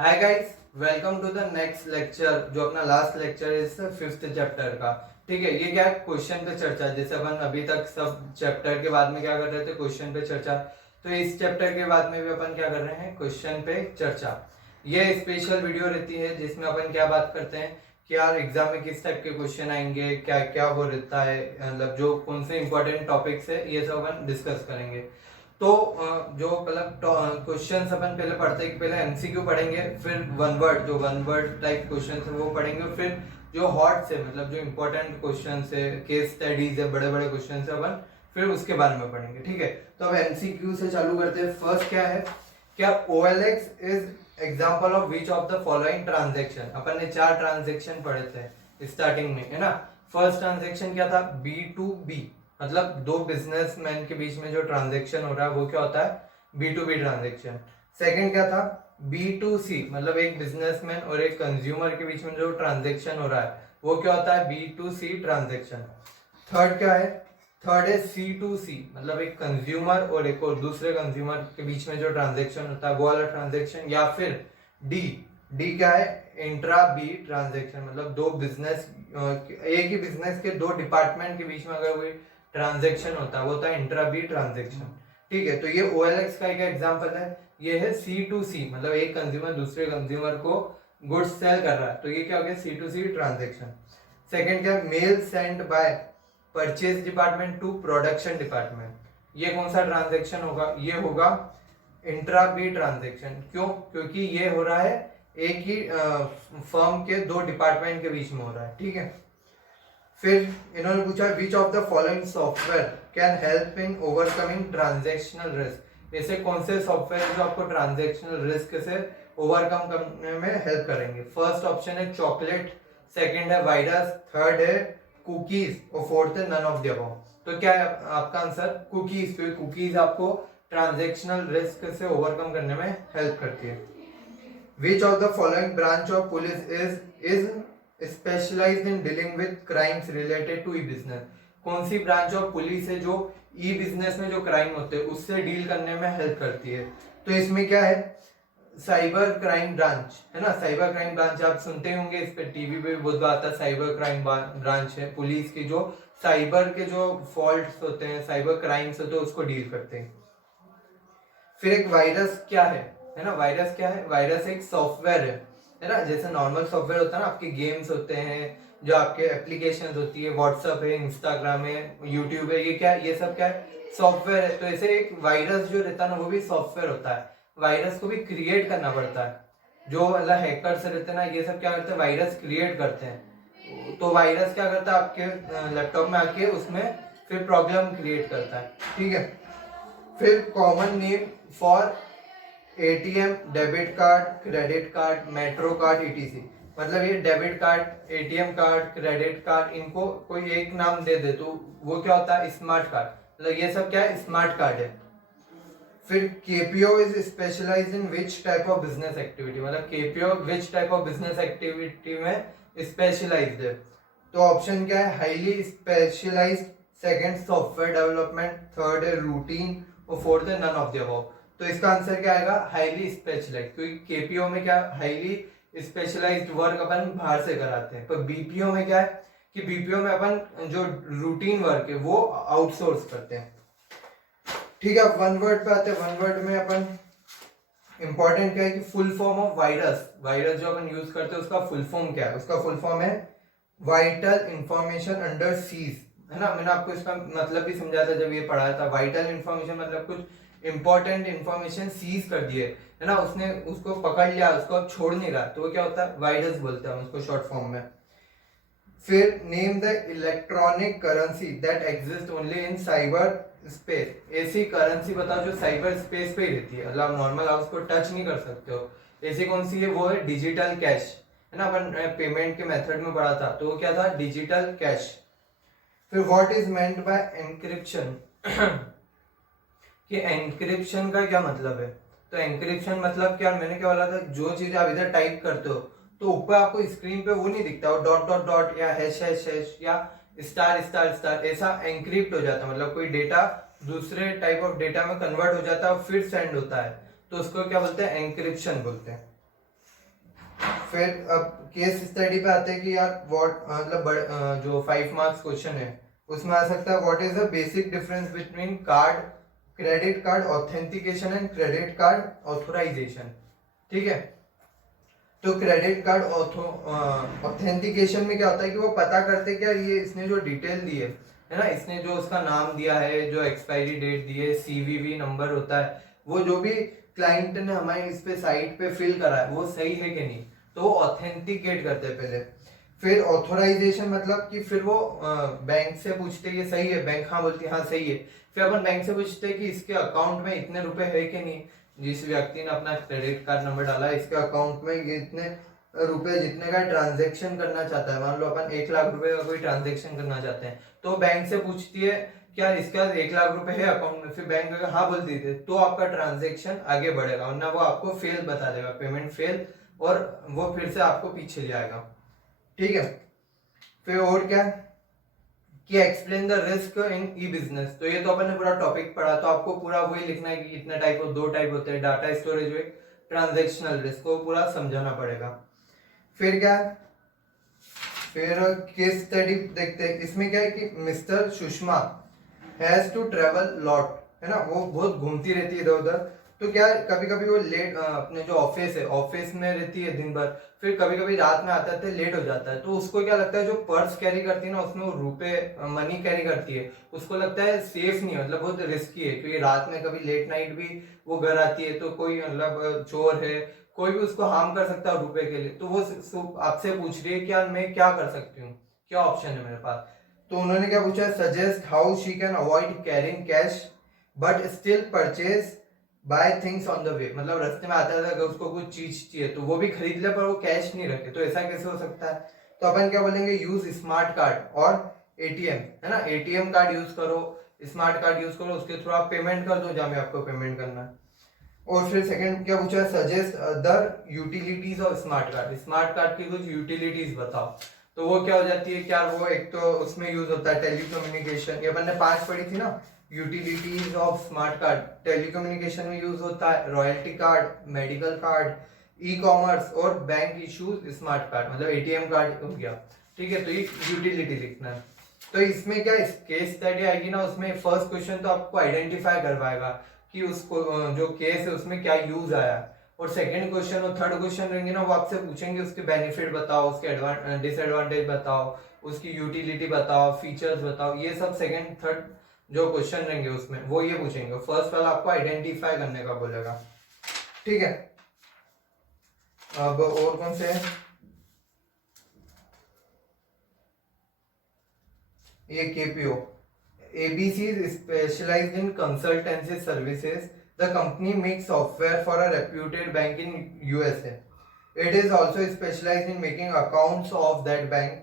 Hi guys, welcome to the next lecture जो अपना last lecture है इस फिफ्थ चैप्टर का। ठीक है, ये क्या है, क्वेश्चन पे चर्चा। जैसे अपन अभी तक सब चैप्टर के बाद में क्या कर रहे थे, क्वेश्चन पे चर्चा। तो इस चैप्टर के बाद में भी अपन क्या कर रहे हैं, क्वेश्चन पे चर्चा। ये स्पेशल वीडियो रहती है जिसमें अपन क्या बात करते हैं कि यार एग्जाम में किस टाइप के क्वेश्चन आएंगे, क्या क्या वो रहता है, मतलब जो कौन से इंपॉर्टेंट टॉपिक्स है ये सब अपन डिस्कस करेंगे। तो जो मतलब क्वेश्चन अपन पहले पढ़ते हैं, पहले एमसीक्यू पढ़ेंगे, फिर वन वर्ड जो वन वर्ड टाइप क्वेश्चन है वो पढ़ेंगे, फिर जो हॉट से मतलब जो इंपॉर्टेंट क्वेश्चन है, केस स्टडीज है, बड़े बड़े क्वेश्चन है अपन फिर उसके बारे में पढ़ेंगे। ठीक है, तो अब एमसीक्यू से चालू करते हैं। फर्स्ट क्या है, क्या OLX is example of which of the following transaction. अपन ने 4 ट्रांजेक्शन पढ़े थे स्टार्टिंग में, है ना। फर्स्ट ट्रांजेक्शन क्या था, B2B, मतलब दो बिजनेसमैन के बीच में जो ट्रांजेक्शन हो रहा है वो क्या होता है, B2B ट्रांजेक्शन। सेकंड क्या था, B2C, मतलब एक बिजनेसमैन और एक कंज्यूमर के बीच में जो ट्रांजेक्शन हो रहा है वो क्या होता है, B2C ट्रांजेक्शन। थर्ड क्या है, थर्ड है C2C, मतलब एक कंज्यूमर और एक और दूसरे कंज्यूमर के बीच में जो ट्रांजेक्शन होता है वो वाला ट्रांजेक्शन। या फिर डी डी क्या है, इंट्रा बी ट्रांजेक्शन, मतलब दो बिजनेस, एक ही बिजनेस के दो डिपार्टमेंट के बीच में अगर कोई ट्रांजेक्शन होता है वो होता है इंट्रा बी ट्रांजेक्शन। ठीक है, तो ये OLX का एक एग्जांपल है। ये है C2C, मतलब एक कंज्यूमर दूसरे कंज्यूमर को गुड्स सेल कर रहा है, तो ये क्या हो गया, C2C ट्रांजेक्शन। सेकंड क्या, mail send by purchase department to production department. ये कौन सा ट्रांजेक्शन होगा, ये होगा इंट्रा बी ट्रांजेक्शन। क्यों, क्योंकि ये हो रहा है एक ही फर्म के दो डिपार्टमेंट के बीच में हो रहा है। ठीक है, फिर इन्होंने पूछा विच of the following software can help in overcoming transactional risk. ऐसे कौन से सॉफ्टवेयर जो आपको ट्रांजैक्शनल रिस्क से ओवरकम करने में हेल्प करेंगे। फर्स्ट ऑप्शन है चॉकलेट, सेकंड है वायरस, थर्ड है कुकीज और फोर्थ है नन ऑफ द अबव। तो क्या है आपका आंसर, कुकीज। तो कुकीज आपको ट्रांजैक्शनल रिस्क से ओवरकम करने में हेल्प करती है। Which of the following branch of police is specialized in dealing with crimes related to e business. कौन सी ब्रांच ऑफ पुलिस है जो ई बिजनेस में जो क्राइम होते हैं उससे डील करने में हेल्प करती है। तो इसमें क्या है, साइबर क्राइम ब्रांच है ना। साइबर क्राइम ब्रांच आप सुनते होंगे, इस पे टीवी पे भी बहुत बार आता है। साइबर क्राइम ब्रांच है पुलिस की जो साइबर के जो फॉल्ट्स होते हैं, साइबर क्राइम्स होते हैं उसको डील करते हैं। फिर एक वायरस क्या है ना, वायरस क्या है, वायरस एक सॉफ्टवेयर है ना। जैसे नॉर्मल सॉफ्टवेयर होता है ना, आपके गेम्स होते हैं, जो आपके एप्लीकेशंस होती है, व्हाट्सएप है, इंस्टाग्राम है, यूट्यूब है, ये क्या है, ये सब क्या है, सॉफ्टवेयर है। तो ऐसे एक वायरस जो रहता है ना वो भी सॉफ्टवेयर होता है। वायरस को भी क्रिएट करना पड़ता है। जो मतलब हैकर्स रहते हैं ना, ये सब क्या करते हैं, वायरस क्रिएट करते हैं। तो वायरस क्या करता है, आपके लैपटॉप में आके उसमें फिर प्रॉब्लम क्रिएट करता है। ठीक है, फिर common name for ATM, debit card, credit card, metro card, ETC। मतलब ये debit card, ATM card, credit card, इनको कोई एक नाम दे दे तो वो क्या होता है, स्मार्ट कार्ड। मतलब ये सब क्या है, स्मार्ट कार्ड है। फिर KPO is specialized in which type of business activity, मतलब KPO which type of business activity में स्पेशलाइज्ड है। तो ऑप्शन क्या है, highly specialized, second software development, third है रूटीन और फोर्थ है नन ऑफ द अबव। तो इसका आंसर क्या आएगा, हाईली स्पेशलाइज्ड, क्योंकि KPO में क्या हाईली स्पेशलाइज्ड वर्क अपन बाहर से कराते हैं, पर BPO में क्या है कि BPO में अपन जो रूटीन वर्क है वो आउटसोर्स करते हैं। ठीक है, वन वर्ड पे आते हैं। वन वर्ड में अपन इंपॉर्टेंट क्या है कि full form of virus, virus जो अपन यूज करते हैं उसका फुल फॉर्म क्या है, उसका फुल फॉर्म है वाइटल इंफॉर्मेशन अंडर सीज, है ना। मैंने आपको इसका मतलब भी समझाया था जब ये पढ़ाया था। वाइटल इंफॉर्मेशन मतलब कुछ इंपॉर्टेंट इंफॉर्मेशन सीज कर दिए, है ना, उसने उसको पकड़ लिया, उसको अब छोड़ नहीं रहा, तो वो क्या होता है, वायरस बोलते हैं उसको शॉर्ट फॉर्म में। फिर name the electronic currency that exist only in cyber space. ऐसी करेंसी बताओ जो साइबर स्पेस पे ही रहती है, मतलब नॉर्मल आप उसको टच नहीं कर सकते हो। ऐसी कौन सी है, वो है डिजिटल कैश, है ना। अपन पेमेंट के मेथड में पढ़ा था, तो वो क्या था, डिजिटल कैश। फिर what is meant by encryption, कि एनक्रिप्शन का क्या मतलब है। तो एनक्रिप्शन मतलब क्या, मैंने क्या बोला था, जो चीज आप इधर टाइप करते हो तो ऊपर आपको स्क्रीन पे वो नहीं दिखता, वो डॉट डॉट डॉट या हैश हैश हैश या स्टार स्टार स्टार, ऐसा एनक्रिप्ट हो जाता है। मतलब कोई डेटा दूसरे टाइप ऑफ डेटा में कन्वर्ट हो जाता है और फिर सेंड होता है, तो उसको क्या बोलते हैं, एनक्रिप्शन बोलते हैं। फिर अब केस स्टडी पे आते हैं कि यार व्हाट मतलब जो 5 मार्क्स क्वेश्चन है उसमें आ सकता है what is the basic difference between card credit card authentication and credit card authorization. ठीक है, तो क्रेडिट कार्ड ऑथेंटिकेशन में क्या होता है कि वो पता करते क्या ये इसने जो डिटेल दी है ना, इसने जो उसका नाम दिया है, जो एक्सपायरी डेट दी है, सीवीवी नंबर होता है, वो जो भी क्लाइंट ने हमारे इस पे साइट पे फिल करा है वो सही है कि नहीं, तो वो ऑथेंटिकेट करते हैं पहले। फिर ऑथोराइजेशन मतलब कि फिर वो बैंक से पूछते ये सही है, बैंक हाँ बोलती है हाँ सही है। फिर अपन बैंक से पूछते हैं कि इसके अकाउंट में इतने रुपए है कि नहीं, जिस व्यक्ति ने अपना क्रेडिट कार्ड नंबर डाला इसके अकाउंट में ये इतने रुपए जितने का ट्रांजेक्शन करना चाहता है, मान लो अपन 1 लाख रुपए का कोई ट्रांजेक्शन करना चाहते हैं तो बैंक से पूछती है क्या इसके पास 1 लाख रुपए है अकाउंट में, फिर बैंक अगर हाँ बोल देते तो आपका ट्रांजेक्शन आगे बढ़ेगा, वरना वो आपको फेल बता देगा, पेमेंट फेल, और वो फिर से आपको पीछे ले आएगा। ठीक है, फिर और क्या कि explain the risk in E business, तो ये तो अपन ने पूरा टॉपिक पढ़ा, तो आपको पूरा वही लिखना है कि कितने टाइप दो टाइप होते हैं, डाटा स्टोरेज और ट्रांजेक्शनल रिस्क, को पूरा समझाना पड़ेगा। फिर क्या, फिर केस स्टडी देखते हैं, इसमें क्या है कि mister Sushma has to travel lot, है ना, वो बहुत घूमती रहती है इधर उधर, तो क्या कभी कभी वो लेट अपने जो ऑफिस है ऑफिस में रहती है दिन भर, फिर कभी कभी रात में आते आते लेट हो जाता है, तो उसको क्या लगता है जो पर्स कैरी करती है ना उसमें वो रुपए मनी कैरी करती है, उसको लगता है सेफ नहीं है, मतलब बहुत रिस्की है, क्योंकि रात में कभी लेट नाइट भी वो घर आती है तो कोई मतलब चोर है कोई भी उसको हार्म कर सकता है रुपए के लिए, तो वो आपसे पूछ रही है कि यार मैं क्या कर सकती हूँ, क्या ऑप्शन है मेरे पास। तो उन्होंने क्या पूछा, suggest how she can avoid carrying cash but still purchase by things on the way, मतलब रास्ते में आता था अगर उसको कुछ चीज चाहिए तो वो भी खरीद ले पर वो कैश नहीं रखे, तो ऐसा कैसे हो सकता है। तो अपन क्या बोलेंगे, यूज स्मार्ट कार्ड और एटीएम, है ना, एटीएम कार्ड यूज करो, स्मार्ट कार्ड यूज करो, उसके थ्रू आप पेमेंट कर दो जहाँ में आपको पेमेंट करना है। और फिर सेकंड क्या पूछा, suggest other utilities of smart card, smart card की कुछ यूटिलिटीज बताओ, तो वो क्या हो जाती है, क्या वो एक तो उसमें यूज होता है टेलीकम्युनिकेशन, ये अपन ने 5 पढ़ी थी ना, utilities of smart card, telecommunication में यूज होता है, royalty card, medical card, e commerce और बैंक इश्यूज स्मार्ट कार्ड, मतलब एटीएम कार्ड हो गया। ठीक है, तो ये यूटिलिटी लिखना है। तो इसमें क्या केस स्टडी आएगी ना, उसमें फर्स्ट क्वेश्चन तो आपको आइडेंटिफाई करवाएगा कि उसको जो केस है उसमें क्या यूज आया, और सेकंड क्वेश्चन और थर्ड क्वेश्चन रहेंगे ना वो आपसे पूछेंगे उसके बेनिफिट बताओ, उसके डिसएडवांटेज बताओ, उसकी यूटिलिटी बताओ, फीचर्स बताओ, ये सब सेकंड थर्ड जो क्वेश्चन रहेंगे उसमें वो ये पूछेंगे, फर्स्ट वाला आपको आइडेंटिफाई करने का बोलेगा। ठीक है, अब और कौन से है, ये KPO, ABC is specialized in consultancy services. The company makes software for a reputed bank in USA. It is also specialized in making accounts of that bank.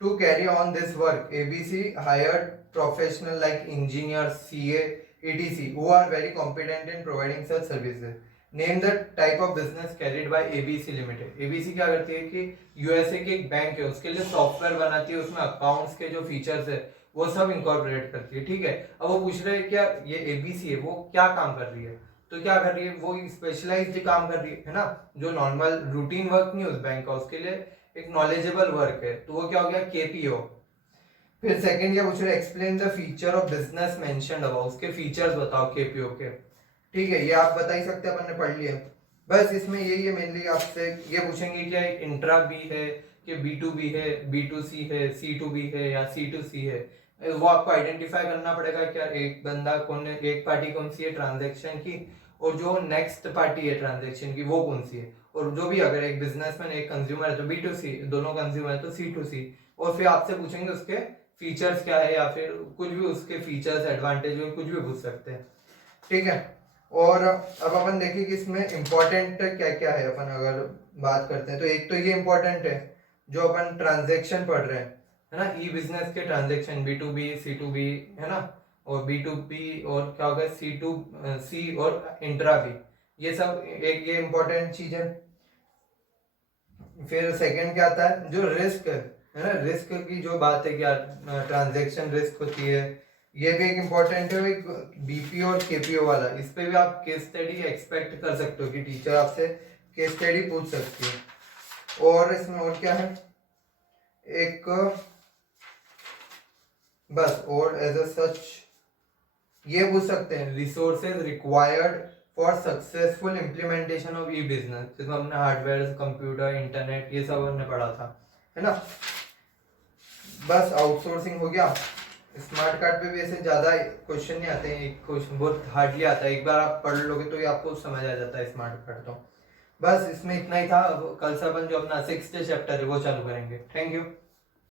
To carry on this work, ABC hired professionals like engineers, CA, etc., who are very competent in providing such services. Name the type of business carried by ABC Limited. ABC क्या करती है कि USA की एक bank है उसके लिए software बनाती है, उसमें अकाउंट्स के जो फीचर्स है वो सब इनकॉर्पोरेट करती है। ठीक है, अब वो पूछ रहे हैं क्या ये एबीसी है वो क्या काम कर रही है, तो क्या कर रही है वो स्पेशलाइज्ड काम कर रही है ना, जो नॉर्मल रूटीन वर्क नहीं उस बैंक का, उसके लिए एक नॉलेजेबल वर्क है, तो वो क्या हो गया केपीओ। फिर सेकंड क्या पूछ रहे हैं, explain the feature of business mentioned above, उसके फीचर्स बताओ केपीओ के। ठीक है, ये आप बता ही सकते हैं, अपन ने पढ़ लिया, बस इसमें यही है मेनली, आपसे ये पूछेंगे क्या इंट्रा बी है कि B2B है, B2C है, C2B है या C2C है, वो आपको आइडेंटिफाई करना पड़ेगा, क्या एक बंदा कौन है, एक पार्टी कौन सी है ट्रांजैक्शन की, और जो नेक्स्ट पार्टी है ट्रांजैक्शन की वो कौन सी है, और जो भी अगर एक बिजनेसमैन एक कंज्यूमर है तो B2C, दोनों कंज्यूमर है तो C2C, और फिर आपसे पूछेंगे उसके फीचर्स क्या है या फिर कुछ भी उसके फीचर्स एडवांटेज कुछ भी पूछ सकते हैं। ठीक है, और अब अपन देखिए कि इसमें इंपॉर्टेंट क्या क्या है, अपन अगर बात करते हैं तो एक तो ये इंपॉर्टेंट है जो अपन ट्रांजैक्शन पढ़ रहे हैं, है ना, ई बिजनेस के ट्रांजैक्शन B2B C2B, है ना, और B2B और क्या होगा C2C और इंट्रा भी, ये सब एक ये इंपॉर्टेंट चीज है। फिर सेकंड क्या आता है, जो रिस्क है ना, रिस्क की जो बात है क्या ट्रांजैक्शन रिस्क होती है, ये भी एक इम्पोर्टेंट है, एक बीपीओ और केपीओ वाला, इस पे भी आप केस स्टडी एक्सपेक्ट कर सकते हो कि टीचर आपसे केस स्टडी पूछ सकती है। और इसमें और क्या है, एक बस, और एज अ सच ये पूछ सकते हैं resources required for successful implementation of E business, जिसमें हमने हार्डवेयर, कंप्यूटर, इंटरनेट ये सब हमने पढ़ा था, है ना। बस आउटसोर्सिंग हो गया। स्मार्ट कार्ड पे भी ऐसे ज्यादा क्वेश्चन नहीं आते हैं, एक क्वेश्चन बहुत हार्डली आता है, एक बार आप पढ़ लोगे तो ये आपको समझ आ जाता है स्मार्ट कार्ड। तो बस इसमें इतना ही था। कल से अपन जो अपना 6th चैप्टर है वो चालू करेंगे। Thank you.